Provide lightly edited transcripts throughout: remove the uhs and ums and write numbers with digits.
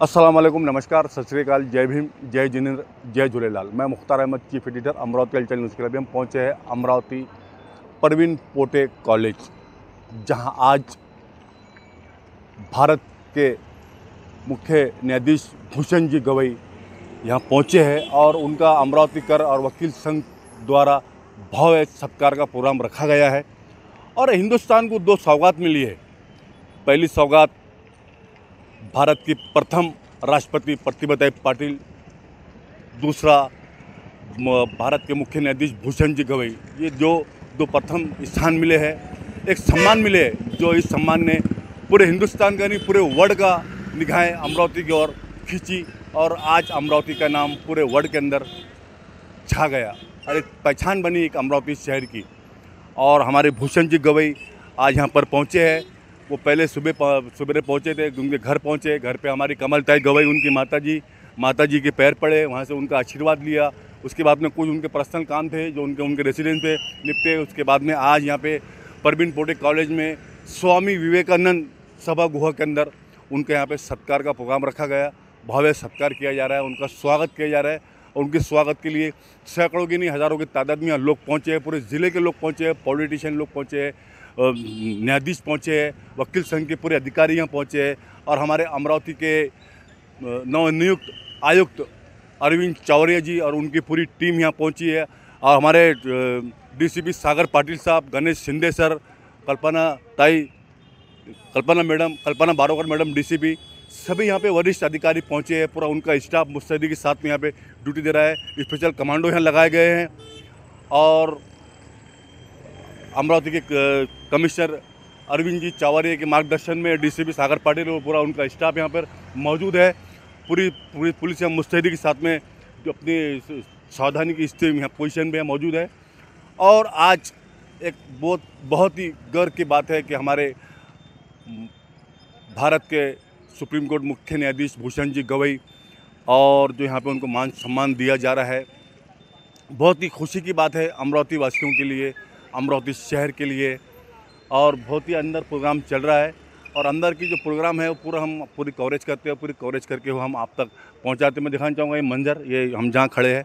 अस्सलाम वालेकुम, नमस्कार, सत श्री अकाल, जय भीम, जय जिनेंद्र, जय झूलेलाल। मैं मुख्तार अहमद, चीफ एडिटर, अमरावती हलचल न्यूज़ के लिए। अभी हम पहुँचे हैं अमरावती परवीन पोटे कॉलेज, जहां आज भारत के मुख्य न्यायाधीश भूषण जी गवई यहां पहुंचे हैं और उनका अमरावती कर और वकील संघ द्वारा भव्य सत्कार का प्रोग्राम रखा गया है। और हिंदुस्तान को दो सौगात मिली है। पहली सौगात भारत की प्रथम राष्ट्रपति प्रतिभाताई पाटिल, दूसरा भारत के मुख्य न्यायाधीश भूषण जी गवई। ये जो दो प्रथम स्थान मिले हैं, एक सम्मान मिले है, जो इस सम्मान ने पूरे हिंदुस्तान का नहीं पूरे वर्ल्ड का निगाहें अमरावती की ओर खींची और आज अमरावती का नाम पूरे वर्ल्ड के अंदर छा गया और एक पहचान बनी एक अमरावती शहर की। और हमारे भूषण जी गवई आज यहाँ पर पहुँचे हैं। वो पहले सुबह पहुँचे थे, उनके घर पहुँचे। घर पे हमारी कमलताई गवई उनकी माताजी के पैर पड़े, वहाँ से उनका आशीर्वाद लिया। उसके बाद में कुछ उनके पर्सनल काम थे जो उनके रेसिडेंस पे निपटे। उसके बाद में आज यहाँ पे परवीन पोटे कॉलेज में स्वामी विवेकानंद सभा गृह के अंदर उनके यहाँ पे सत्कार का प्रोग्राम रखा गया। भव्य सत्कार किया जा रहा है, उनका स्वागत किया जा रहा है। और उनके स्वागत के लिए सैकड़ों की नहीं हज़ारों की तादाद में यहाँ लोग पहुँचे हैं। पूरे ज़िले के लोग पहुँचे हैं, पॉलिटिशियन लोग पहुँचे हैं, न्यायाधीश पहुँचे हैं, वकील संघ के पूरे अधिकारी यहाँ पहुँचे हैं। और हमारे अमरावती के नवनियुक्त आयुक्त अरविंद चौरिया जी और उनकी पूरी टीम यहाँ पहुँची है। और हमारे डीसीपी सागर पाटिल साहब, गणेश शिंदे सर, कल्पना बारोकर मैडम डीसीपी, सभी यहाँ पे वरिष्ठ अधिकारी पहुँचे हैं। पूरा उनका स्टाफ मुस्तैदी के साथ में यहाँ पे ड्यूटी दे रहा है। स्पेशल कमांडो यहाँ लगाए गए हैं। और अमरावती के कमिश्नर अरविंद जी चौरिया के मार्गदर्शन में डीसीपी सागर पाटिल और पूरा उनका स्टाफ यहाँ पर मौजूद है। पूरी पुलिस यहाँ मुस्तैदी के साथ में जो अपनी सावधानी की स्थिति यहाँ पोजीशन में मौजूद है। और आज एक बहुत ही गर्व की बात है कि हमारे भारत के सुप्रीम कोर्ट मुख्य न्यायाधीश भूषण जी गवई और जो यहाँ पे उनको मान सम्मान दिया जा रहा है, बहुत ही खुशी की बात है अमरावती वासियों के लिए, अमरावती शहर के लिए। और बहुत ही अंदर प्रोग्राम चल रहा है और अंदर की जो प्रोग्राम है वो हम पूरी कवरेज करते हैं। पूरी कवरेज करके वो हम आप तक पहुँचाते। मैं दिखाना चाहूँगा ये मंजर, ये हम जहाँ खड़े हैं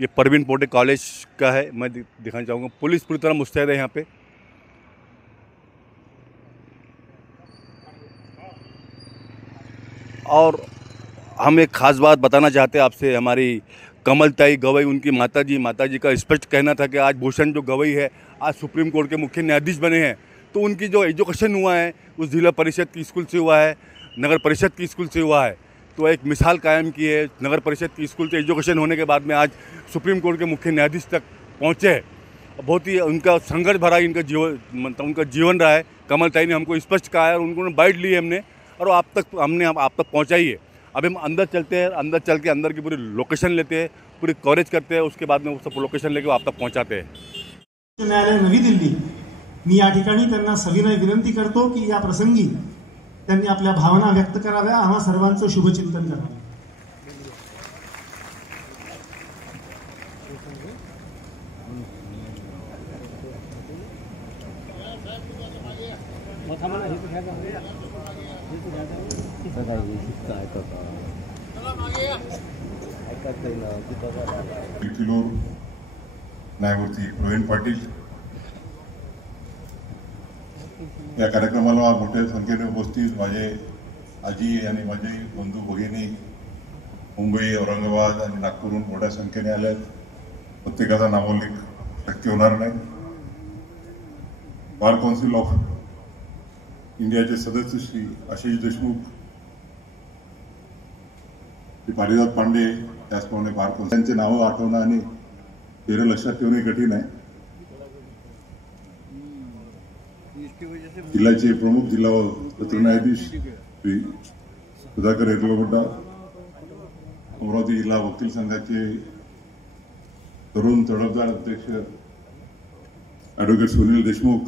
ये परवीन पोटे कॉलेज का है। मैं दिखाना चाहूँगा पुलिस पूरी तरह मुस्तैद है यहाँ पे। और हम एक ख़ास बात बताना चाहते हैं आपसे। हमारी कमलताई गवई उनकी माताजी का स्पष्ट कहना था कि आज भूषण जो गवई है आज सुप्रीम कोर्ट के मुख्य न्यायाधीश बने हैं, तो उनकी जो एजुकेशन हुआ है उस जिला परिषद की स्कूल से हुआ है, नगर परिषद की स्कूल से हुआ है। तो एक मिसाल कायम की है। नगर परिषद की स्कूल से एजुकेशन होने के बाद में आज सुप्रीम कोर्ट के मुख्य न्यायाधीश तक पहुँचे हैं। बहुत ही उनका संघर्ष भरा उनका जीवन रहा है। कमलताई ने हमको स्पष्ट कहा है और उन्होंने बाइट ली है हमने और आप तक पहुँचाई है। अभी हम अंदर चलते हैं, अंदर चल के अंदर की पूरी लोकेशन लेते हैं, पूरी कवरेज करते हैं। उसके बाद में सब लोकेशन लेके आप तक पहुँचाते हैं। न्यायालय नवी दिल्ली, मी या ठिकाणी त्यांना सविनय विनंती करतो की या प्रसंगी त्यांनी आपल्या भावना व्यक्त कराव्या, आम्हा सर्वांचं शुभचिंतन करावं। न्यायमूर्ती प्रवीण पाटील या कार्यक्रमाला मोठ्या संख्येने उपस्थित माझे आजी आणि माझे बंधू भगिनी मुंबई, औरंगाबाद आणि नागपूरहून मोठ्या संख्येने आले। प्रत्येकाचा नामोल्लेख शक्य होणार नाही। बार काउन्सिल ऑफ इंडियाचे सदस्य श्री आशिष देशमुख, श्री पारिजात पांडे, त्याचप्रमाणे बार काउन्सिलचे नावं आठवणं आणि चेहरे लक्षात ठेवणे कठीण आहे। जिल्ह्याचे प्रमुख जिल्हा सत्र न्यायाधीश श्री सुधाकर येरगोड्डा, अमरावती जिल्हा वकील संघाचे तरुण तडफदार अध्यक्ष ॲडव्होकेट सुनील देशमुख,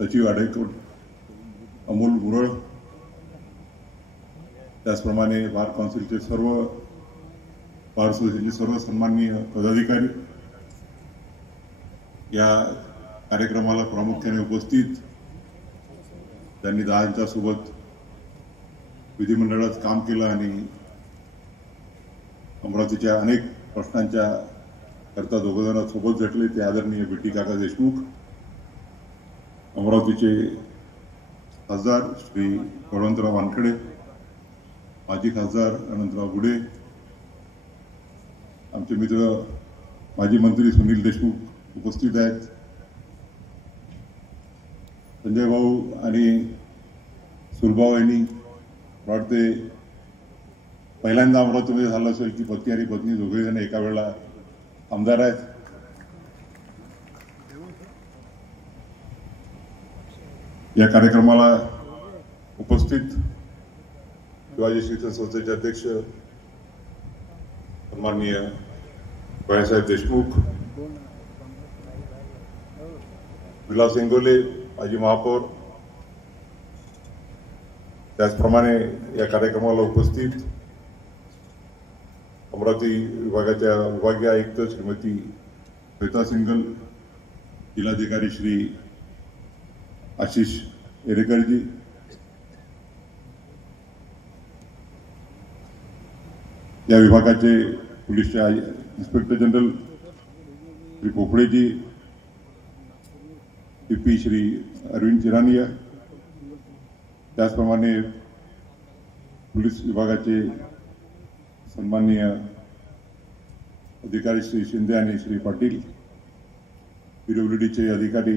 सचिव ॲडव्होकेट अमोल गुरळ, त्याचप्रमाणे बार काउन्सिलचे बार असोसिएशनचे सर्व सन्माननीय पदाधिकारी, या कार्यक्रमाला प्रामुख्याने उपस्थित, त्यांनी दादांच्या सोबत विधिमंडळात काम केलं आणि अमरावतीच्या अनेक प्रश्नांच्या करता दोघंजण सोबत झटले ते आदरणीय बीटी काका देशमुख, अमरावतीचे खासदार श्री बळवंतराव वानखेडे, माजी खासदार अनंतराव गुडे, आमचे मित्र माजी मंत्री सुनील देशमुख उपस्थित आहेत, संजय भाऊ आणि सुलभाऊ यांनी वाटते पहिल्यांदा अमरावतीमध्ये झालं असेल की पती आणि पत्नी दोघेजण एका वेळेला आमदार आहेत. या कार्यक्रमाला उपस्थित शिवाजी शिक्षण संस्थेचे अध्यक्ष सन्माननीय बाळासाहेब देशमुख, विलास इंगोले माजी महापौर, त्याचप्रमाणे या कार्यक्रमाला उपस्थित अमरावती विभागाच्या विभागीय आयुक्त श्रीमती श्वेता सिंगल, जिल्हाधिकारी श्री आशिष एरेकरजी, या विभागाचे पोलीसचे इन्स्पेक्टर जनरल श्री पोफळेजी, पीपी श्री अरविंद चिरानिया, त्याचप्रमाणे पोलीस विभागाचे सन्माननीय अधिकारी श्री शिंदे आणि श्री पाटील, पीडब्ल्यूडीचे अधिकारी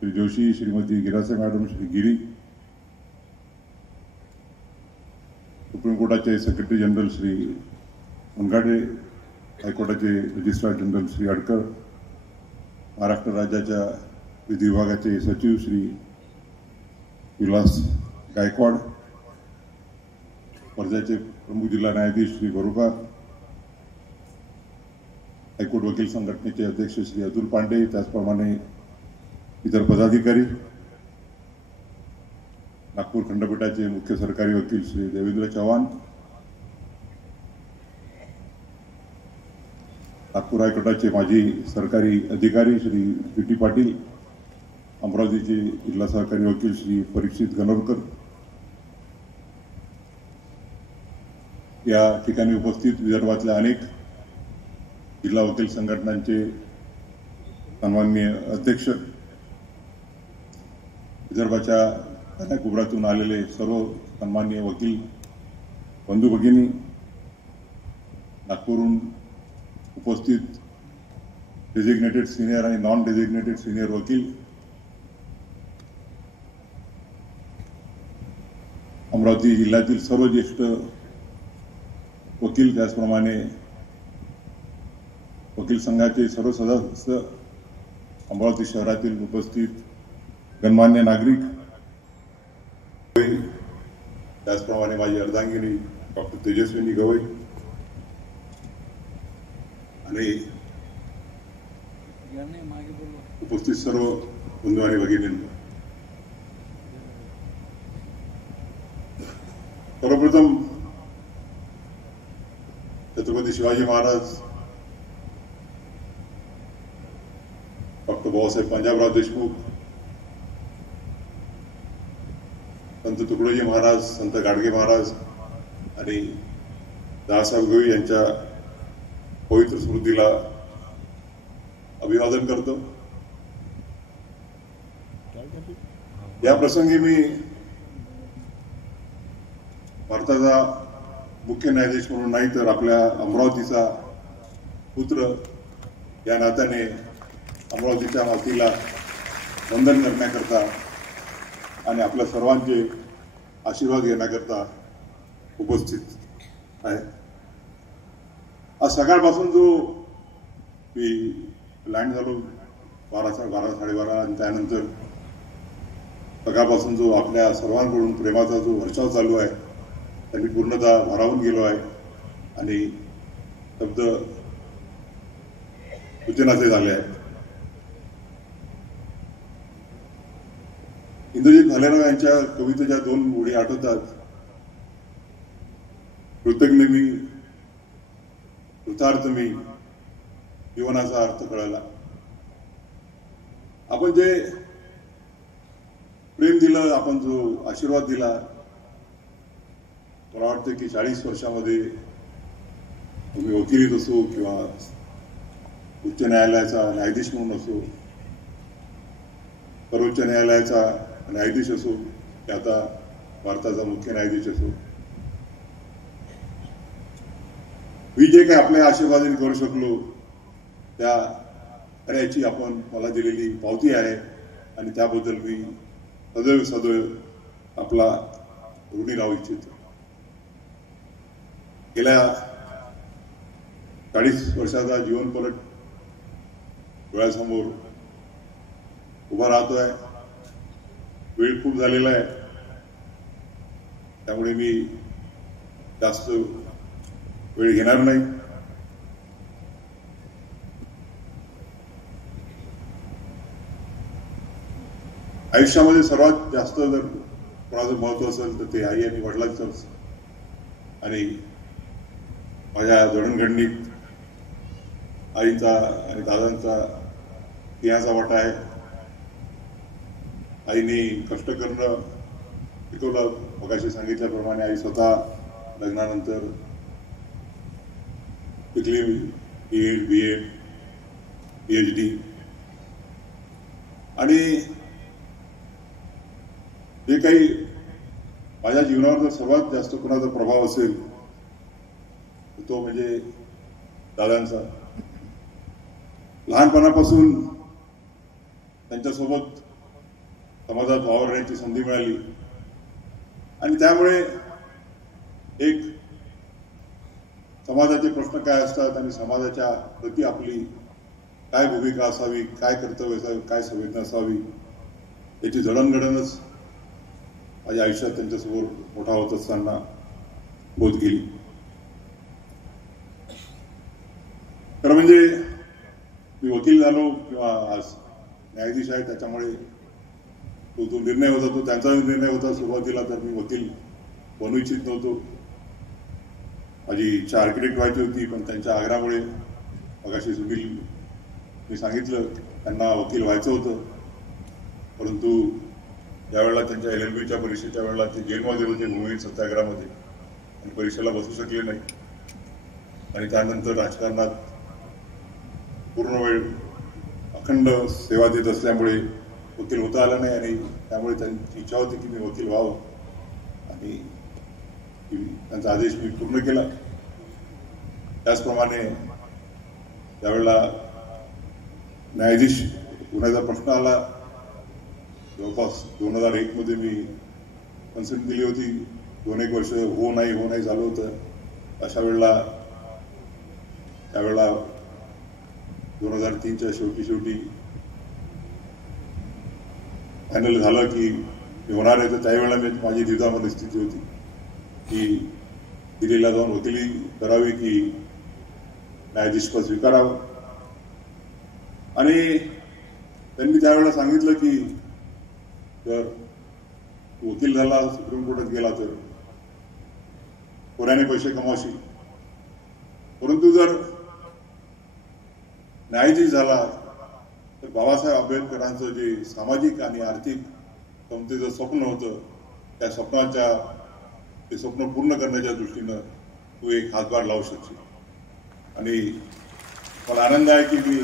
श्री जोशी, श्रीमती गिरासे मॅडम, श्री गिरी, सुप्रीम कोर्टाचे सेक्रेटरी जनरल श्री मुनघाटे, हायकोर्टाचे रजिस्ट्रार जनरल श्री अडकर, महाराष्ट्र राज्याच्या विधी विभागाचे सचिव श्री विलास गायकवाड, वर्ध्याचे प्रमुख जिल्हा न्यायाधीश श्री बरुका, हायकोर्ट वकील संघटनेचे अध्यक्ष श्री अतुल पांडे, त्याचप्रमाणे इतर पदाधिकारी, नागपूर खंडपीठाचे मुख्य सरकारी वकील श्री देवेंद्र चव्हाण, नागपूर हायकोर्टाचे माजी सरकारी अधिकारी श्री पी पाटील, अमरावतीचे जिल्हा सहकारी वकील श्री परीक्षित गणोरकर, या ठिकाणी उपस्थित विदर्भातल्या अनेक जिल्हा वकील संघटनांचे सन्माननीय अध्यक्ष, विदर्भाच्या कानाकोपऱ्यातून आलेले सर्व सन्माननीय वकील बंधू भगिनी, नागपूरहून उपस्थित डेझिग्नेटेड सिनियर आणि नॉन डेझिग्नेटेड सिनियर वकील, अमरावती जिल्ह्यातील सर्व ज्येष्ठ वकील, त्याचप्रमाणे वकील संघाचे सर्व सदस्य, अमरावती शहरातील उपस्थित गणमान्य नागरिक, त्याचप्रमाणे माझी अर्धांगिनी डॉक्टर तेजस्विनी गवई आणि उपस्थित सर्व बंधू आणि भगिनींनो, सर्वप्रथम छत्रपती शिवाजी महाराज डॉक्टर बाबासाहेब पंजाबराव देशमुख, संत तुकडोजी महाराज, संत गाडगे महाराज आणि दादासाहेब गवई यांच्या पवित्र स्मृतीला अभिवादन करतो. या प्रसंगी मी भारताचा मुख्य न्यायाधीश म्हणून नाही तर आपल्या अमरावतीचा पुत्र या नात्याने अमरावतीच्या मातीला वंदन करण्याकरता आणि आपल्या सर्वांचे आशीर्वाद घेण्याकरता उपस्थित आहे. आज सकाळपासून जो मी लँड झालो 12:30 आणि त्यानंतर सकाळपासून जो आपल्या सर्वांकडून प्रेमाचा जो वर्षाव चालू आहे त्यांनी पूर्णतः भारावून गेलो आहे आणि शब्द सूचनाचे झाले आहेत. इंद्रजित भालेराव यांच्या कवितेच्या 2 ओळी आठवतात. कृतज्ञ मी, कृतार्थ मी, जीवनाचा अर्थ कळला. आपण जे प्रेम दिलं, आपण जो आशीर्वाद दिला, मला वाटतं की 40 वर्षामध्ये तुम्ही वकिलीत असो किंवा उच्च न्यायालयाचा न्यायाधीश म्हणून असो, सर्वोच्च न्यायालयाचा न्यायाधीश असो की आता भारताचा मुख्य न्यायाधीश असो, मी जे काही आपल्या आशीर्वादाने करू शकलो त्या कार्याची आपण मला दिलेली पावती आहे आणि त्याबद्दल मी सदैव आपला ऋणी राहू इच्छितो. गेल्या 40 वर्षाचा जीवनपलट डोळ्यासमोर उभा राहतोय. वेळ खूप झालेला आहे, त्यामुळे मी जास्त वेळ घेणार नाही. आयुष्यामध्ये सर्वात जास्त जर कोणाचं महत्व असेल तर ते आई आणि वडिलांचंच. आणि माझ्या जडणघडणीत आईचा आणि दादांचा सिंहाचा वाटा आहे. आईने कष्ट करणं शिकवलं. मगाशी सांगितल्याप्रमाणे आई स्वतः लग्नानंतर शिकली, B.Ed, B.Ed, PhD. आणि जे काही माझ्या जीवनावर जर सर्वात जास्त कोणाचा प्रभाव असेल तो म्हणजे दादांचा. लहानपणापासून त्यांच्यासोबत समाजात वावरण्याची संधी मिळाली आणि त्यामुळे एक समाजाचे प्रश्न काय असतात आणि समाजाच्या प्रती आपली काय भूमिका असावी, काय कर्तव्य असावे, काय संवेदना असावी याची जडणघडणच माझ्या आयुष्यात त्यांच्यासमोर मोठा होत असताना होत गेली. खरं म्हणजे मी वकील झालो किंवा आज न्यायाधीश आहे त्याच्यामुळे तो निर्णय होता, तो त्यांचा निर्णय होता. सुरुवातीला तर मी वकील बनू इच्छित नव्हतो. माझी इच्छा आर्किटेक्ट व्हायची होती, पण त्यांच्या आग्रहामुळे मगाशी सुनील मी सांगितलं त्यांना वकील व्हायचं होतं. परंतु त्यावेळेला त्यांच्या LLBच्या परीक्षेच्या वेळेला ते जेलमध्ये होते भूमी सत्याग्रहामध्ये आणि परीक्षेला बसू शकले नाही. आणि त्यानंतर राजकारणात पूर्ण वेळ अखंड सेवा देत असल्यामुळे वकील होता आला नाही आणि त्यामुळे त्यांची इच्छा होती की मी वकील व्हावं आणि त्यांचा आदेश मी पूर्ण केला. त्याचप्रमाणे त्यावेळेला न्यायाधीश होण्याचा प्रश्न आला. जवळपास 2001 मध्ये मी कन्सेंट दिली होती. 2-1 वर्ष हो नाही झालं होतं. अशा वेळेला त्यावेळेला 2003च्या शेवटी फायनल झालं की होणार आहे. तर त्यावेळेला माझी द्विधा परिस्थिती होती की दिल्लीला जाऊन वकिली करावी की न्यायाधीशपद स्वीकारावं. आणि त्यांनी त्यावेळेला सांगितलं की जर वकील झाला, सुप्रीम कोर्टात गेला तर कोऱ्याने पैसे कमावशील, परंतु जर न्यायाधीश झाला तर बाबासाहेब आंबेडकरांचं जे सामाजिक आणि आर्थिक समतेचं स्वप्न होतं त्या ते स्वप्न पूर्ण करण्याच्या दृष्टीनं तू एक हातभार लावू शकशील. आणि मला आनंद आहे की मी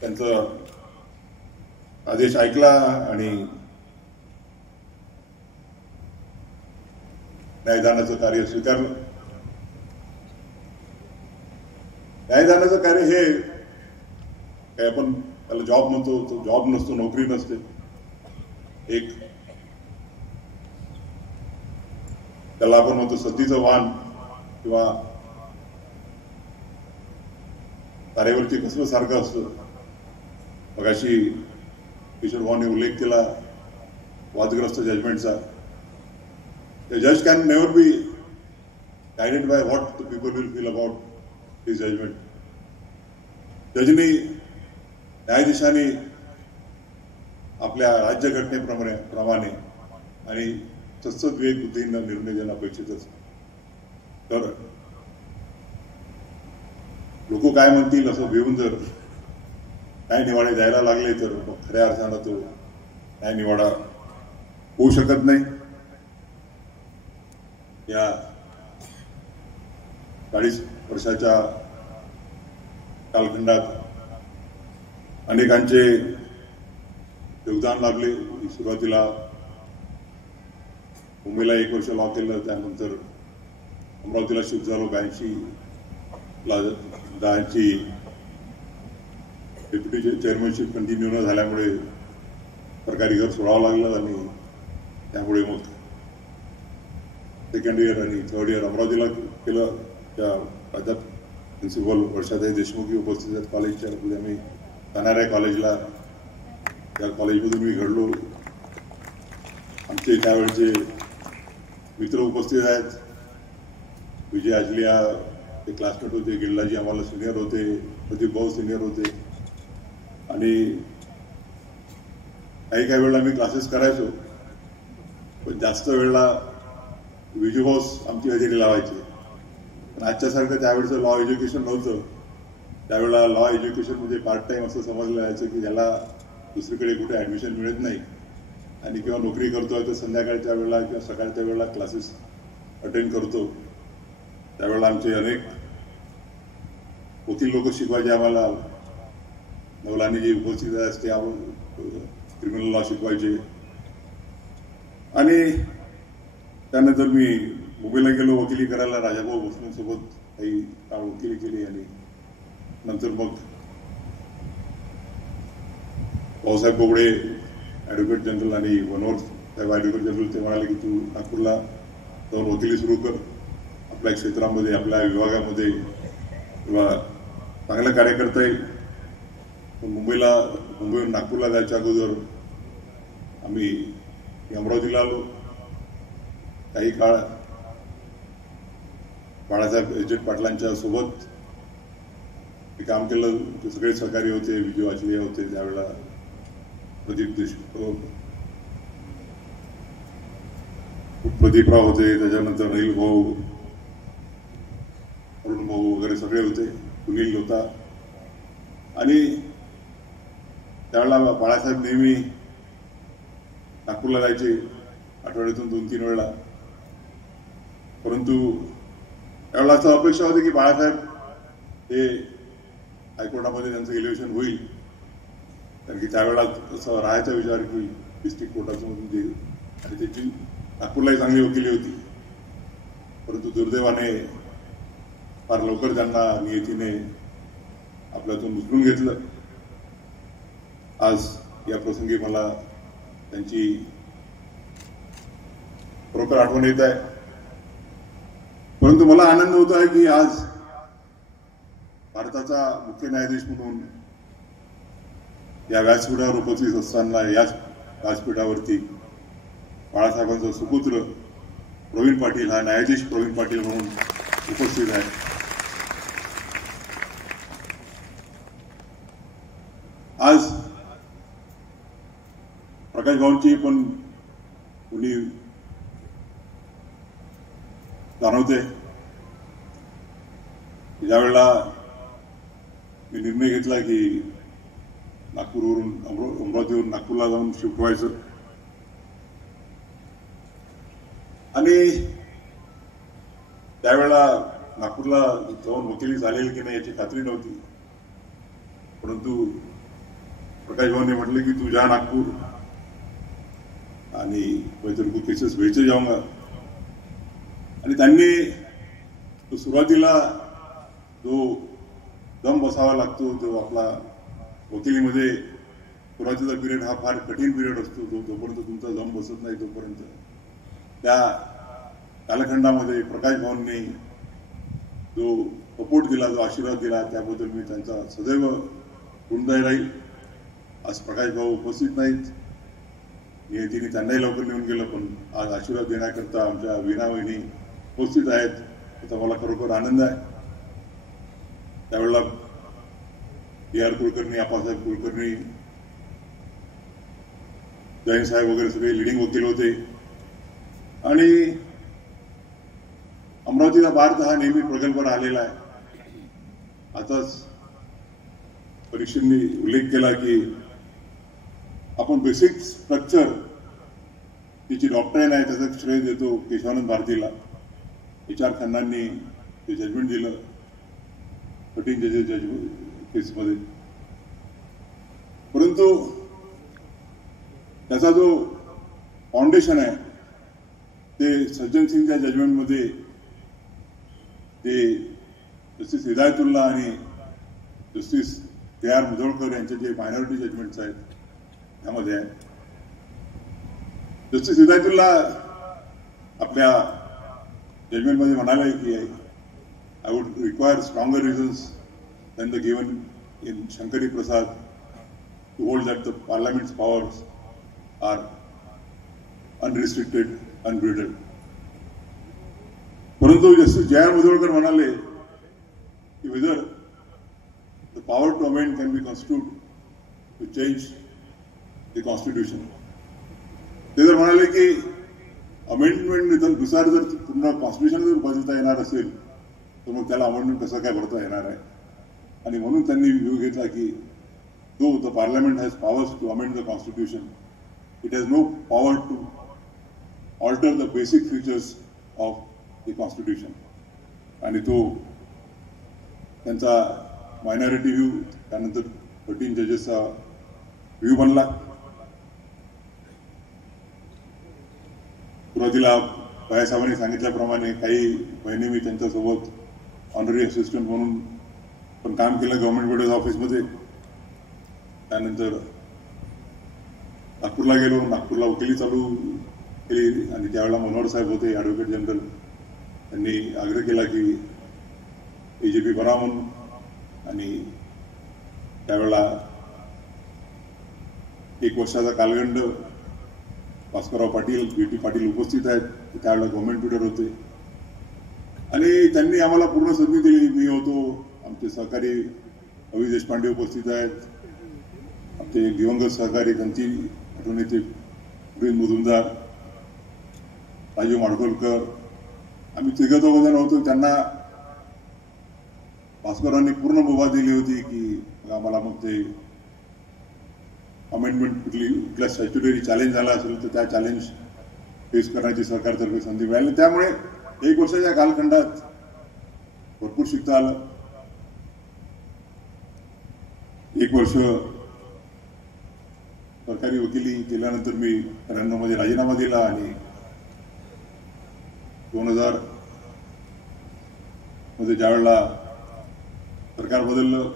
त्यांचा आदेश ऐकला आणि न्यायदानाचं कार्य स्वीकारलं. न्यायदानाचं कार्य हे काय आपण त्याला जॉब म्हणतो, तो जॉब नसतो, नोकरी नसते. एक त्याला आपण म्हणतो सतीचं वाण किंवा तारेवरची कसलं सारखं असतं. मगाशी किशोर भाऊने उल्लेख केला वादग्रस्त जजमेंटचा. The judge can never be guided by what the people will feel about his judgment. जजनी न्यायाधीशांनी आपल्या राज्यघटनेप्रमाणे आणि सतत विवेक बुद्धीनं निर्णय देणं अपेक्षित असतं. तर लोक काय म्हणतील असं भिवून जर न्याय निवाडे द्यायला लागले तर खऱ्या अर्थानं तो न्याय निवाडा होऊ शकत नाही. या 40 वर्षाच्या कालखंडात अनेकांचे योगदान लाभले. सुरुवातीला मुंबईला 1 वर्ष लॉ केलं, त्यानंतर अमरावतीला शिफ्ट झालो. 82ला दहाची डेप्युटी चेअरमनशिप कंटिन्यू न झाल्यामुळे सरकारी घर सोडावं लागलं आणि त्यामुळे मग सेकंड इयर आणि थर्ड इयर अमरावतीला केलं. त्या राज्यात प्रिन्सिपल वर्षाताई देशमुखी उपस्थित आहेत कॉलेजच्या. उद्या मी जाणार आहे कॉलेजला. त्या कॉलेजमधून मी घडलो. आमचे त्यावेळचे मित्र उपस्थित आहेत. विजय आजलिया ते क्लासमेट होते, गिल्लाजी आम्हाला सिनियर होते, प्रदीप भाऊ सिनियर होते. आणि काही वेळेला मी क्लासेस करायचो, पण जास्त वेळेला विजूभाऊस आमची हजेरी लावायची. पण आजच्यासारखं त्यावेळेचं लॉ एज्युकेशन नव्हतं. त्यावेळेला लॉ एज्युकेशन म्हणजे पार्ट टाइम असं समजलं जायचं की ज्याला दुसरीकडे कुठे ॲडमिशन मिळत नाही आणि किंवा नोकरी करतोय तर संध्याकाळच्या वेळेला किंवा सकाळच्या वेळेला क्लासेस अटेंड करतो. त्यावेळेला आमचे अनेक वकील लोक शिकवायचे आम्हाला. नवलानी जे उपस्थित आहेत ते क्रिमिनल लॉ शिकवायचे. आणि त्यानंतर मी मुंबईला गेलो वकिली करायला. राजाभाऊ भोसलेंसोबत काही काळ वकिली केली आणि नंतर मग भाऊसाहेब बोबडे ॲडव्होकेट जनरल आणि मनोहर साहेब ॲडव्होकेट जनरल ते म्हणाले की तू नागपूरला जाऊन वकिली सुरू कर. आपल्या क्षेत्रामध्ये आपल्या विभागामध्ये किंवा चांगलं कार्य करता येईल. पण मुंबईहून नागपूरला जायच्या अगोदर आम्ही अमरावतीला आलो. काही काळ बाळासाहेब एजेट पाटलांच्या सोबत हे काम केलं. ते सगळे सहकारी होते. विजय आचलिया होते त्यावेळेला, प्रदीप देशमुख, प्रदीपराव होते, त्याच्यानंतर अनिल भाऊ, अरुण भाऊ वगैरे सगळे होते, सुनील होता. आणि त्यावेळेला बाळासाहेब नेहमी नागपूरला जायचे आठवड्यातून 2-3 वेळा. परंतु त्यावेळेला असं अपेक्षा होती की बाळासाहेब हे हायकोर्टामध्ये त्यांचं इलेक्शन होईल, कारण की त्यावेळेला असं राहायचा विचार की डिस्ट्रिक्ट कोर्टाचं म्हणजे, आणि त्याची नागपूरलाही चांगली वकिली होती. परंतु दुर्दैवाने फार लवकर त्यांना नियतीने आपल्यातून उचलून घेतलं. आज या प्रसंगी मला त्यांची खरोखर आठवण येत आहे. परंतु मला आनंद होत आहे की आज भारताचा मुख्य न्यायाधीश म्हणून या व्यासपीठावर उपस्थित असताना याच व्यासपीठावरती बाळासाहेबांचा सुपुत्र प्रवीण पाटील हा न्यायाधीश प्रवीण पाटील म्हणून उपस्थित आहे. आज प्रकाश भाऊंची पण कुणी जाणवते. ज्यावेळेला मी निर्णय घेतला की नागपूरवरून अमरावतीवरून नागपूरला जाऊन शिफ्ट व्हायचं, आणि त्यावेळेला नागपूरला जाऊन वकिली झालेली की नाही याची खात्री नव्हती. परंतु प्रकाश भाऊने म्हटले की तू जा नागपूर आणि मैं तेरे को केसेस भेजे जाऊंगा. आणि त्यांनी सुरुवातीला जो दम बसावा लागतो, जो आपला वकिलीमध्ये सुरुवातीचा पिरियड हा फार कठीण पिरियड असतो. जोपर्यंत तुमचा दम बसत नाही तोपर्यंत त्या कालखंडामध्ये प्रकाश भाऊंनी जो सपोर्ट दिला, जो आशीर्वाद दिला, त्याबद्दल मी त्यांचा सदैव ऋणदायी राहील. आज प्रकाश भाऊ उपस्थित नाहीत, नियतीने त्यांनाही लवकर निघून गेलं, पण आज आशीर्वाद देण्याकरता आमच्या वीणा वहिनी उपस्थित आहेत. त्याचा मला खरोखर आनंद आहे. त्यावेळेला D.R. कुलकर्णी, आप्पासाहेब कुलकर्णी, जैन साहेब वगैरे सगळे लिडिंग वकील होते. आणि अमरावतीचा बार हा नेहमी प्रगल्भ राहिलेला आहे. आताच परीक्षेंनी उल्लेख केला की आपण बेसिक स्ट्रक्चर तिची डॉक्टराईन आहे त्याचं श्रेय देतो केशवानंद भारतीला. HR खन्नांनी ते जजमेंट दिलं 13 जजेस जजमेंट केसमध्ये, परंतु त्याचा जो फाउंडेशन आहे ते सज्जन सिंगच्या जजमेंटमध्ये ते जस्टिस हिदायतुल्ला आणि जस्टिस KR मुधोळकर यांचे जे मायनॉरिटी जजमेंट्स आहेत त्यामध्ये आहे. जस्टिस हिदायतुल्ला आपल्या जजमेंटमध्ये म्हणाले की I would require stronger reasons than the given in Shankari Prasad to hold that the parliament's powers are unrestricted unbridled. परंतु जस्टिस JR मुधोळकर म्हणाले की whether the power to amend can be constitute to change the constitution. ते जर म्हणाले की amendment नुसार जर पूर्ण कॉन्स्टिट्यूशन जर बदलता येणार असेल तर मग त्याला अमेंडमेंट कसं काय भरता येणार आहे. आणि म्हणून त्यांनी व्ह्यू घेतला की though the parliament has powers to amend the constitution, it has no power to alter the basic features of the constitution. आणि तो त्यांचा मायनॉरिटी व्ह्यू त्यानंतर 13 जजेसचा व्ह्यू बनला. सुरुवातीला भैयासाहेबांनी सांगितल्याप्रमाणे काही महिने मी त्यांच्यासोबत ऑनररी असिस्टंट म्हणून पण काम केलं गव्हर्नमेंट बोर्ड ऑफिसमध्ये. त्यानंतर नागपूरला गेलो, नागपूरला वकिली चालू केली आणि त्यावेळेला मनोहर साहेब होते ॲडव्होकेट जनरल. त्यांनी आग्रह केला की AGP बना म्हणून. आणि त्यावेळेला 1 वर्षाचा कालखंड भास्करराव पाटील BT पाटील उपस्थित आहेत, त्यावेळेला गव्हर्नमेंट ट्विटर होते आणि त्यांनी आम्हाला पूर्ण संधी दिली. मी होतो, आमचे सहकारी अवी देशपांडे उपस्थित आहेत, आमचे दिवंगत सहकारी त्यांची आठवण येते वृंद मुजुमदार, राजीव माडखोलकर, आम्ही 3-4 जण होतो. त्यांना भास्करांनी पूर्ण मुभा दिली होती की आम्हाला मग ते अमेंडमेंट कुठल्या स्टॅच्युटरी चॅलेंज झाला असेल तर त्या चॅलेंज फेस करण्याची सरकारतर्फे संधी मिळाली. त्यामुळे 1 वर्षाच्या कालखंडात भरपूर शिकता आलं. 1 वर्ष सरकारी वकिली केल्यानंतर मी 93 मध्ये राजीनामा दिला आणि 2000 मध्ये ज्यावेळेला सरकार बदललं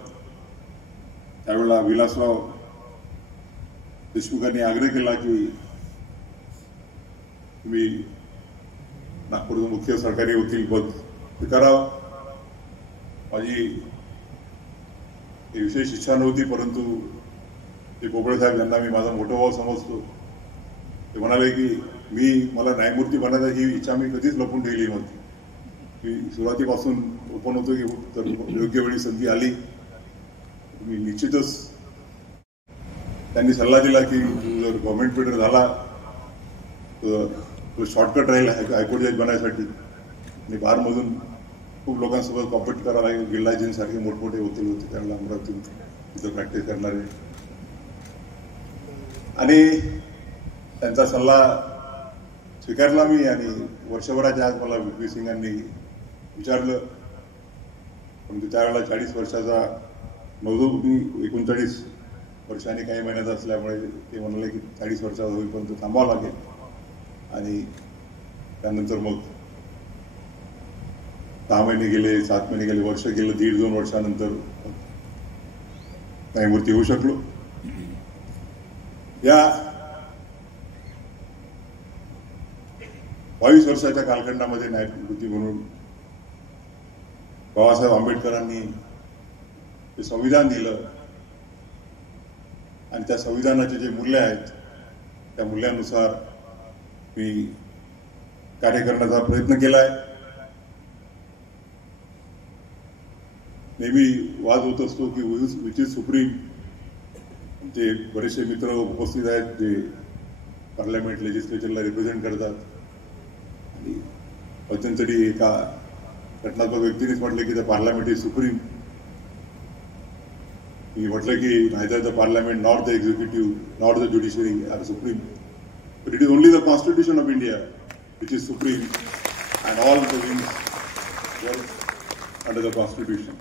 त्यावेळेला विलासराव देशमुखांनी आग्रह केला की तुम्ही नागपूरचं मुख्य सरकारी वकील पद स्वीकारावं. माझी विशेष इच्छा नव्हती, परंतु ते पोपळे साहेब यांना मी माझा मोठा भाऊ समजतो. ते म्हणाले की मला न्यायमूर्ती बनायची ही इच्छा मी कधीच लपून ठेवली नव्हती. मी सुरुवातीपासून ओपन होतो की तर योग्य वेळी संधी आली मी निश्चितच. त्यांनी सल्ला दिला की जर गव्हर्नमेंट ट्विटर झाला तर शॉर्टकट राहील हायकोर्ट जज बनायसाठी. आणि बारमधून खूप लोकांसोबत कॉम्पिट करायला लागेल. गिल्लाजींसारखे मोठमोठे वकील होते त्यावेळेला अमरावतीतून तिथं प्रॅक्टिस करणारे. आणि त्यांचा सल्ला स्वीकारला मी. आणि वर्षभराच्या आज मला VP सिंगांनी विचारलं, पण त्यावेळेला 40 वर्षाचा नव्हतो मी, 39 वर्षांनी काही महिन्याचा असल्यामुळे ते म्हणाले की 40 वर्षाचा होईपर्यंत थांबावं लागेल. आणि त्यानंतर मग 6 महिने गेले, 7 महिने गेले, वर्ष गेलं, 1.5-2 वर्षानंतर न्यायमूर्ती होऊ शकलो. या 22 वर्षाच्या कालखंडामध्ये न्यायमूर्ती म्हणून बाबासाहेब आंबेडकरांनी ते संविधान दिलं आणि त्या संविधानाचे जे मूल्य आहेत त्या मूल्यानुसार मी कार्य करण्याचा प्रयत्न केलाय. नेहमी वाद होत असतो की विच इज सुप्रीम. जे बरेचसे मित्र उपस्थित आहेत जे पार्लमेंट लेजिस्लेचरला रिप्रेझेंट करतात. आणि मध्यंतरी एका घटनात्मक व्यक्तीनेच म्हटलं की द पार्लमेंट इज सुप्रीम. मी म्हटलं की neither the parliament nor the executive nor the judiciary are supreme, but it is only the Constitution of India which is supreme, and all the wings work under the Constitution.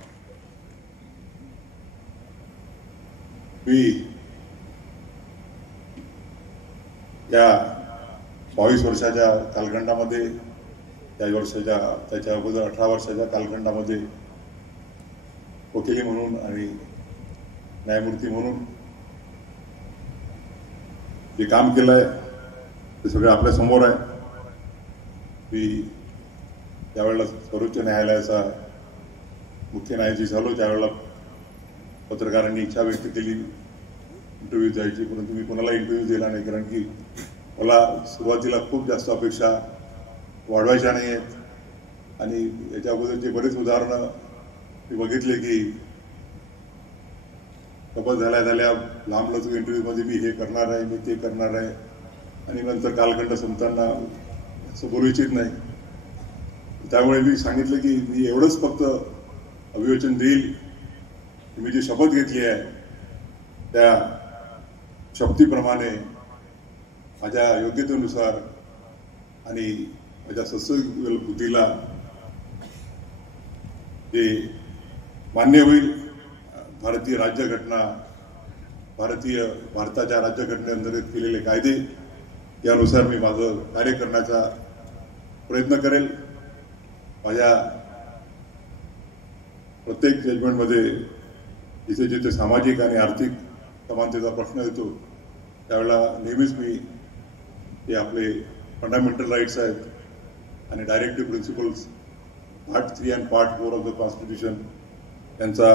मी या 22 वर्षाच्या कालखंडामध्ये, त्याच्या अगोदर 18 वर्षाच्या कालखंडामध्ये वकिली म्हणून आणि न्यायमूर्ती म्हणून जे काम केलंय ते सगळं आपल्या समोर आहे. मी ज्यावेळेला सर्वोच्च न्यायालयाचा मुख्य न्यायाधीश झालो त्यावेळेला पत्रकारांनी इच्छा व्यक्त केली इंटरव्ह्यू द्यायची, परंतु मी कोणाला इंटरव्ह्यू दिला नाही, कारण की मला सुरुवातीला खूप जास्त अपेक्षा वाढवायच्या नाही आहेत. आणि याच्या अगोदरचे बरेच उदाहरणं मी बघितले की शपथ झाल्या लांबलचक इंटरव्ह्यूमध्ये मी हे करणार आहे, मी ते करणार आहे, आणि नंतर कालखंड संपताना असं बोलू इच्छित नाही. त्यामुळे मी सांगितलं की मी एवढंच फक्त अभिवचन देईल की मी जी शपथ घेतली आहे त्या शपथीप्रमाणे माझ्या योग्यतेनुसार आणि माझ्या सत्संग बुद्धीला जे मान्य होईल, भारतीय राज्यघटना, भारताच्या राज्यघटनेअंतर्गत केलेले कायदे यानुसार मी माझं कार्य करण्याचा प्रयत्न करेल. माझ्या प्रत्येक जजमेंटमध्ये जिथे जिथे सामाजिक आणि आर्थिक समानतेचा प्रश्न येतो त्यावेळेला नेहमीच मी जे आपले फंडामेंटल राईट्स आहेत आणि डायरेक्टिव्ह प्रिन्सिपल्स पार्ट 3 आणि पार्ट 4 ऑफ द कॉन्स्टिट्यूशन यांचा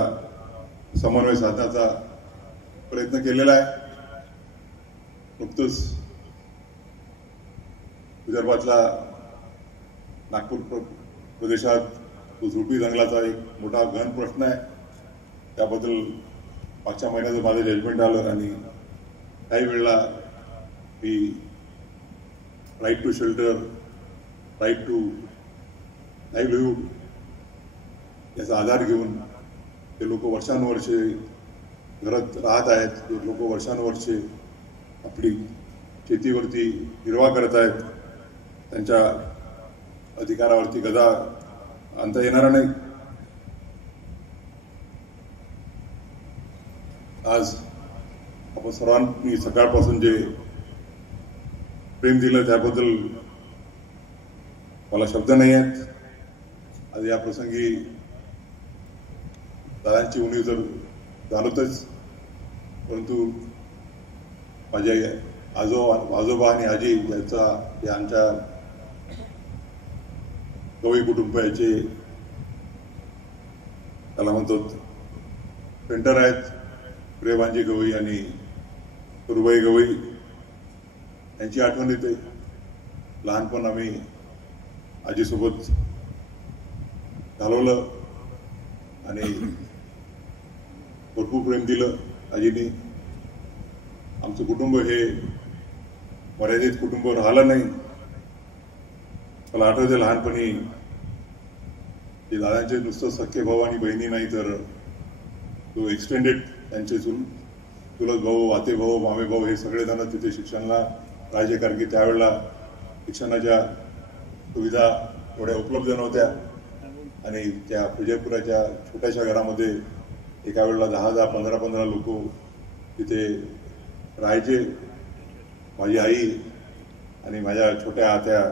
समन्वय साधण्याचा प्रयत्न केलेला आहे. नुकतंच विदर्भातला नागपूर प्रदेशात तो झुडपी जंगलाचा एक मोठा गहन प्रश्न आहे. त्याबद्दल मागच्या महिन्याचं माझं जजमेंट आलं आणि काही वेळेला मी right to shelter, right to livelihood याचा आधार घेऊन ते लोक वर्षानुवर्षे घरात राहत आहेत, ते लोक वर्षानुवर्षे आपली शेतीवरती निर्वाह करत आहेत, त्यांच्या अधिकारावरती गदा आणता येणार नाही. आज आपण सर्वांनी सकाळपासून जे प्रेम दिलं त्याबद्दल मला शब्द नाही आहेत. आज या प्रसंगी दादांची उणीव तर झालोच, परंतु माझे आजोबा आणि आजी या आमच्या गवई कुटुंबाचे त्याला म्हणतो सेंटर आहेत. प्रेमांजी गवई आणि सुरुबाई गवई यांची आठवण येते. लहानपण आम्ही आजीसोबत घालवलं आणि भरपूर प्रेम दिलं आजीनी. आमचं कुटुंब हे मर्यादित कुटुंब राहिलं नाही. मला आठवते लहानपणी ते दादांचे नुसतं सख्खे भाऊ आणि बहिणी नाही तर तो एक्सटेंडेड त्यांचे चुलत भाऊ, आते भाऊ, मामे भाऊ हे सगळेजण तिथे शिक्षणाला राहायचे, कारण की त्यावेळेला शिक्षणाच्या सुविधा एवढ्या उपलब्ध नव्हत्या आणि त्या विजयपुराच्या छोट्याशा घरामध्ये एका वेळेला 10-10, 15-15 लोक तिथे राहायचे. माझी आई आणि माझ्या छोट्या आत्या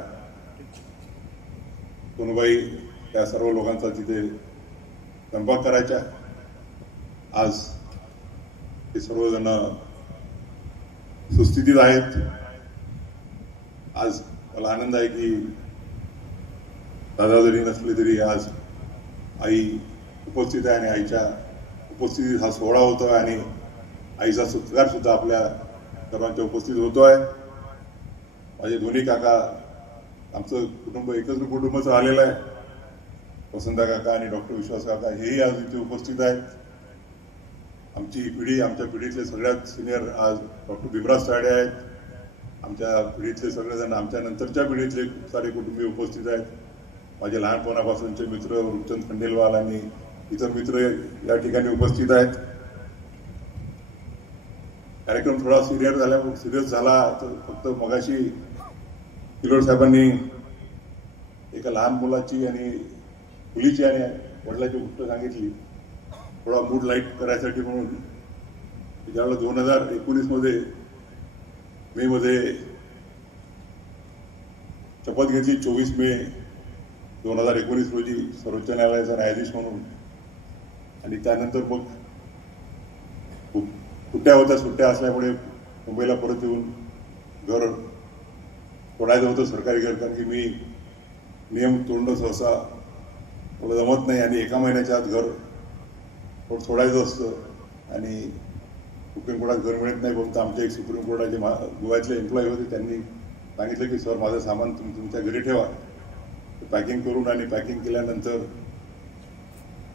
सोनूबाई त्या सर्व लोकांचा तिथे स्वयंपाक करायच्या. आज ते सर्वजण सुस्थितीत आहेत. आज मला आनंद आहे की दादा जरी नसले तरी आज आई उपस्थित आहे आणि आईच्या उपस्थितीत हा सोहळा होतोय आणि आईचा सत्कार सुद्धा आपल्या सर्वांच्या उपस्थित होतोय. माझे दोन्ही काका, आमचं कुटुंब एकच कुटुंबच राहिलेलं आहे. वसंता काका आणि डॉक्टर विश्वास काका हेही आज इथे उपस्थित आहेत. आमची पिढी, आमच्या पिढीतले सगळ्यात सिनियर आज डॉक्टर भीमराज तायडे आहेत. आमच्या पिढीतले सगळेजण, आमच्या नंतरच्या पिढीतले खूप सारे कुटुंबीय उपस्थित आहेत. माझे लहानपणापासूनचे मित्र रुपचंद खंडेलवाल आणि इतर मित्र या ठिकाणी उपस्थित आहेत. कार्यक्रम थोडा सिरियस झाला तर फक्त मगाशी किलोड साहेबांनी एका लहान मुलाची आणि मुलीची आणि वडिलांची गोष्ट सांगितली, थोडा मूड लाईट करायसाठी म्हणून. ज्यावेळेला 2019 मे मध्ये शपथ घेतली, 24 मे 2019 रोजी सर्वोच्च न्यायालयाचा न्यायाधीश म्हणून. आणि त्यानंतर मग सुट्ट्या असल्यामुळे मुंबईला परत येऊन घर सोडायचं होतं, सरकारी घर. कारण की मी नियम तोडणं सहसा थोडं जमत नाही आणि एका महिन्याच्या आत घर थोडं सोडायचं असतं. आणि सुप्रीम कोर्टात घर मिळत नाही. पण आमचे एक सुप्रीम कोर्टाचे गोव्यातले एम्प्लॉई होते, त्यांनी सांगितलं की सर माझं सामान तुम्ही तुमच्या घरी ठेवा. पॅकिंग करून आणि पॅकिंग केल्यानंतर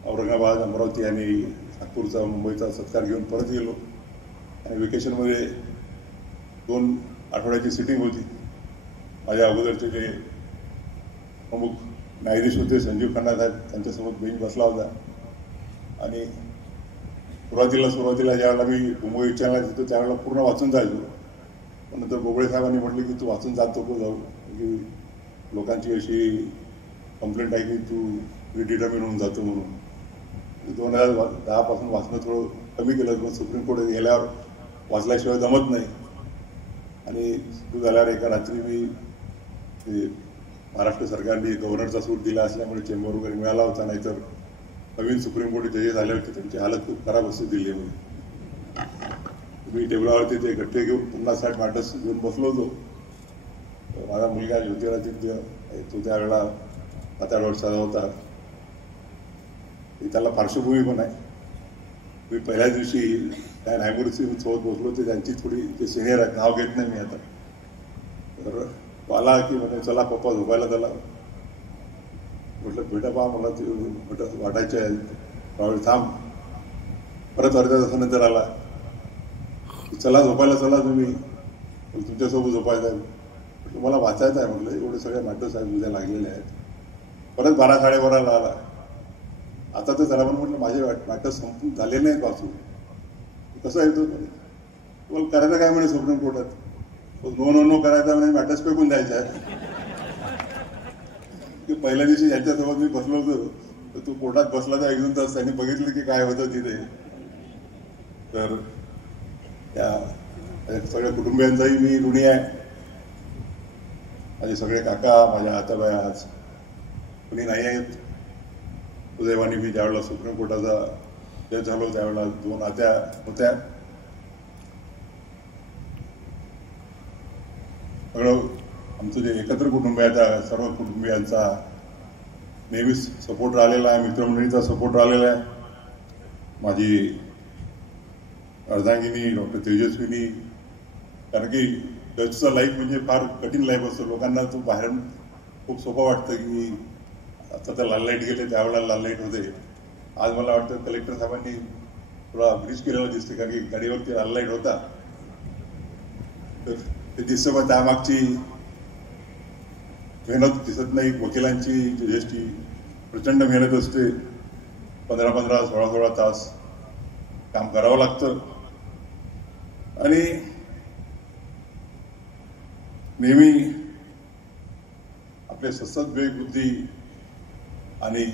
औरंगाबाद, अमरावती आणि नागपूरचा, मुंबईचा सत्कार घेऊन परत गेलो. आणि वेकेशनमध्ये 2 आठवड्याची सिटिंग होती. माझ्या अगोदरचे जे प्रमुख न्यायाधीश होते संजीव खन्ना साहेब, त्यांच्यासोबत बेंच बसला होता. आणि सुरुवातीला ज्यावेळेला मी मुंबई उच्च न्यायालयात होतो त्यावेळेला पूर्ण वाचून जायचो. पण नंतर बोबळे साहेबांनी म्हटलं की तू वाचून जात नको जाऊ, की लोकांची अशी कंप्लेंट आहे की तू रिडिटर्मिन होऊन जातो म्हणून. 2010 पासून वाचणं थोडं कमी केलं. पण सुप्रीम कोर्टात गेल्यावर वाचल्याशिवाय जमत नाही. आणि सुरू झाल्यावर एका रात्री मी महाराष्ट्र सरकारने गव्हर्नरचा सूट दिला असल्यामुळे चेंबर वगैरे मिळाला होता. नाहीतर नवीन सुप्रीम कोर्ट जजेस आले होते, त्यांची हालत खूप खराब असते दिल्लीमध्ये. मी टेबलावरती ते गठ्ठे घेऊन 50-60 मॅटर्स घेऊन बसलो होतो. माझा मुलगा ज्योतिरादित्य, तो त्यावेळेला 7-8 वर्षाचा होता. त्याला पार्श्वभूमी पण आहे. मी पहिल्याच दिवशी त्या न्यायमूर्ती सोबत बसलो होते, त्यांची थोडी जे सिनियर आहेत, नाव घेत नाही मी आता. तर आला की म्हणजे चला पप्पा झोपायला. त्याला म्हटलं बेटा पहा मला ते वाटायचे आहे, त्यावेळी थांब. परत अर्ध्या तासानंतर आला, चला झोपायला, चला तुम्ही, तुमच्यासोबत झोपायचं आहे. म्हटलं मला वाचायचं आहे. म्हटलं एवढे सगळे नाटक साहेब उद्या लागलेले आहेत. परत 12-12:30 आला. आता तर जरा पण म्हटलं माझे नाटक संपून झाले नाहीत वाचून. कसं आहे तो तुम्हाला करायचं काय म्हणे सुप्रीम कोर्टात, नो करायचा म्हणे, मॅटर्स फेकून द्यायच्या आहेत. की पहिल्या दिवशी ज्यांच्यासोबत मी बसलो होतो तर तू कोर्टात बसला तर 1-2 तास त्यांनी बघितलं की काय होतं तिथे. तर त्या सगळ्या कुटुंबियांचाही मी ऋणी आहे. माझे सगळे काका, माझ्या आत्याबाई आज कुणी नाही आहेत. सुदैवाने मी ज्यावेळेला सुप्रीम कोर्टाचा जज झालो त्यावेळेला 2 आत्या होत्या. सगळं आमचं जे एकत्र कुटुंब आहे त्या सर्व कुटुंबियांचा नेहमीच सपोर्ट राहिलेला आहे, मित्रमंडळीचा सपोर्ट राहिलेला आहे. माझी अर्धांगिनी डॉक्टर तेजस्विनी, कारण की जजचं लाईफ म्हणजे फार कठीण लाईफ असतं. लोकांना तो बाहेर खूप सोपं वाटतं की आता तर लाल लाईट गेले, त्यावेळेला लाल लाईट होते. आज मला वाटतं कलेक्टर साहेबांनी थोडा ब्रिज केलेला दिसते, कारण की गाडीवरती लाल लाईट होता. तर ते दिसतं, पण त्यामागची मेहनत दिसत नाही. वकिलांची, जजेसची प्रचंड मेहनत असते. 15-15, 16-16 तास काम करावं लागतं. आणि नेहमी आपले सतत विवेकबुद्धी आणि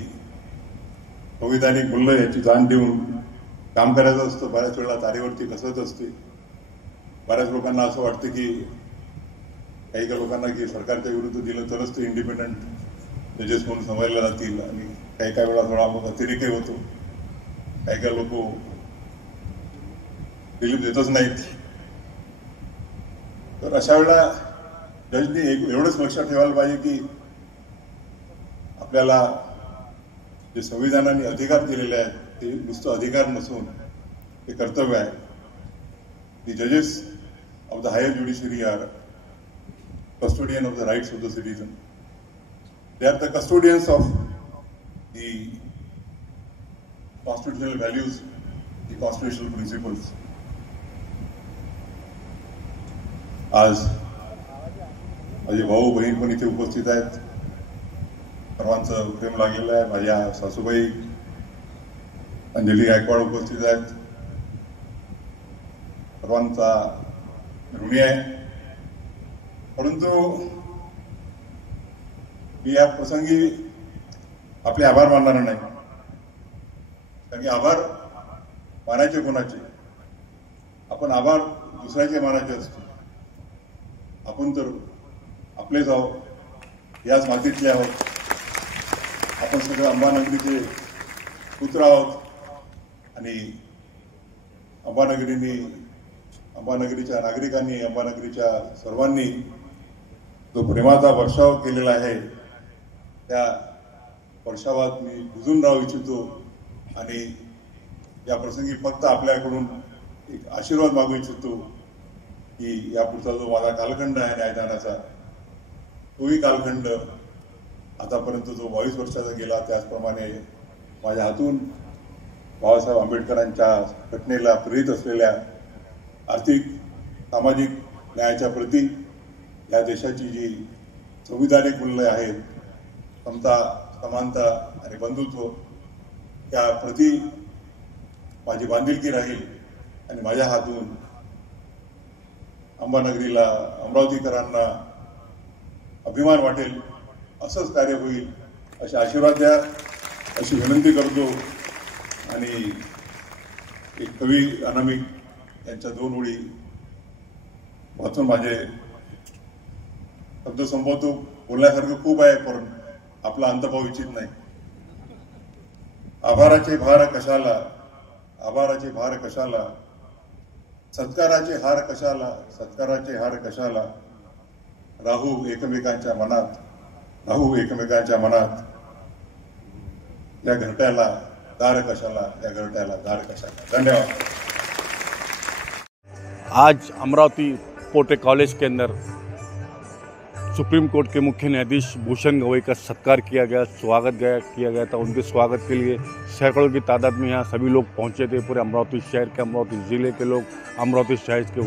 संविधानिक मूल्य याची जाण देऊन काम करायचं असतं. बऱ्याच वेळा तारेवरती कसरत असते. बऱ्याच लोकांना असं वाटतं की काही लोकांना की सरकारच्या विरुद्ध दिलं तरच ते इंडिपेंडंट जजेस म्हणून समजले जातील. आणि काही वेळा थोडा मग अतिरेकही होतो. काही लोक रिलीफ देतच नाहीत. तर अशा वेळेला जजनी एवढंच लक्षात ठेवायला पाहिजे की आपल्याला जे संविधानाने अधिकार दिलेले आहेत ते नुसतं अधिकार नसून ते कर्तव्य आहे. The judges of the higher judiciary are custodian of the rights of the citizen. They are the custodians of the constitutional values, the constitutional principles. आज माझे भाऊ बहीण पण इथे उपस्थित आहेत. सर्वांचं प्रेम लागलेलं आहे. माझ्या सासूबाई अंजली गायकवाड उपस्थित आहेत. सर्वांचा ऋणी आहे. परंतु मी या प्रसंगी आपले आभार मानणार नाही, कारण की आभार मानायचे कोणाचे? आपण आभार दुसऱ्याचे मानायचे असतो. आपण तर आपलेच आहोत, याच मातीतले आहोत. आपण सगळं अंबानगरीचे पुत्र आहोत आणि अंबानगरीच्या नागरिकांनी, अंबानगरीच्या सर्वांनी जो प्रेमाचा वर्षाव केलेला आहे त्या वर्षावात मी भिजून राहू इच्छितो आणि या प्रसंगी फक्त आपल्याकडून एक आशीर्वाद मागू इच्छितो की यापुढचा जो माझा कालखंड आहे न्यायदानाचा, तोही कालखंड आतापर्यंत जो 22 वर्षाचा गेला त्याचप्रमाणे माझ्या हातून बाबासाहेब आंबेडकरांच्या घटनेला प्रेरित असलेल्या आर्थिक सामाजिक न्यायाच्या प्रती या देशाची जी संविधानिक मूल्ये आहेत, समता, समानता आणि बंधुत्व, त्या प्रती माझी बांधिलकी राहील आणि माझ्या हातून अंबानगरीला, अमरावतीकरांना अभिमान वाटेल असंच कार्य होईल असे आशीर्वाद द्या अशी विनंती करतो. आणि एक कवी अनामिक यांच्या 2 ओळी वाचून माझे शब्द संपवतो. बोलण्यासारखं खूप आहे पण आपला अंत पाहू इच्छित नाही. आभाराचे भार कशाला, आभाराचे भार कशाला, सत्काराचे हार कशाला, सत्काराचे हार कशाला, राहू एकमेकांच्या मनात, राहू एकमेकांच्या मनात, या घरट्याला दार कशाला, या घरट्याला दार कशाला. धन्यवाद. आज अमरावती पोटे कॉलेज के अंदर सुप्रीम कोर्ट के मुख्य न्यायाधीश भूषण गवई का सत्कार किया गया, स्वागत किया गया था. उनके स्वागत के लिए सैकड़ों की तादाद में यहाँ सभी लोग पहुँचे थे. पूरे अमरावती शहर के, अमरावती ज़िले के लोग, अमरावती शहर के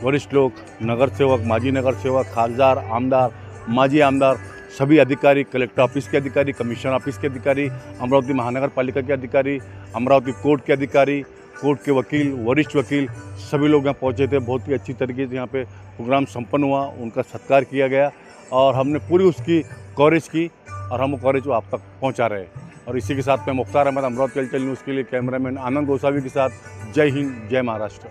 वरिष्ठ लोग, नगर सेवक, माजी नगर सेवक, खासदार, आमदार, माजी आमदार, सभी अधिकारी, कलेक्टर ऑफिस के अधिकारी, कमिश्नर ऑफिस के अधिकारी, अमरावती महानगर पालिका के अधिकारी, अमरावती कोर्ट के अधिकारी, कोर्ट के वकील, वरिष्ठ वकील, सभी लोग यहाँ पहुँचे थे. बहुत ही अच्छी तरीके से यहाँ पे प्रोग्राम संपन्न हुआ, उनका सत्कार किया गया और हमने पूरी उसकी कवरेज की और हम वो कवरेज आप तक पहुँचा रहे हैं. और इसी के साथ मैं मुख्तार अहमद, अमरावती हलचल न्यूज़ के लिए कैमरामैन आनंद गोसावी के साथ, जय हिंद, जय महाराष्ट्र.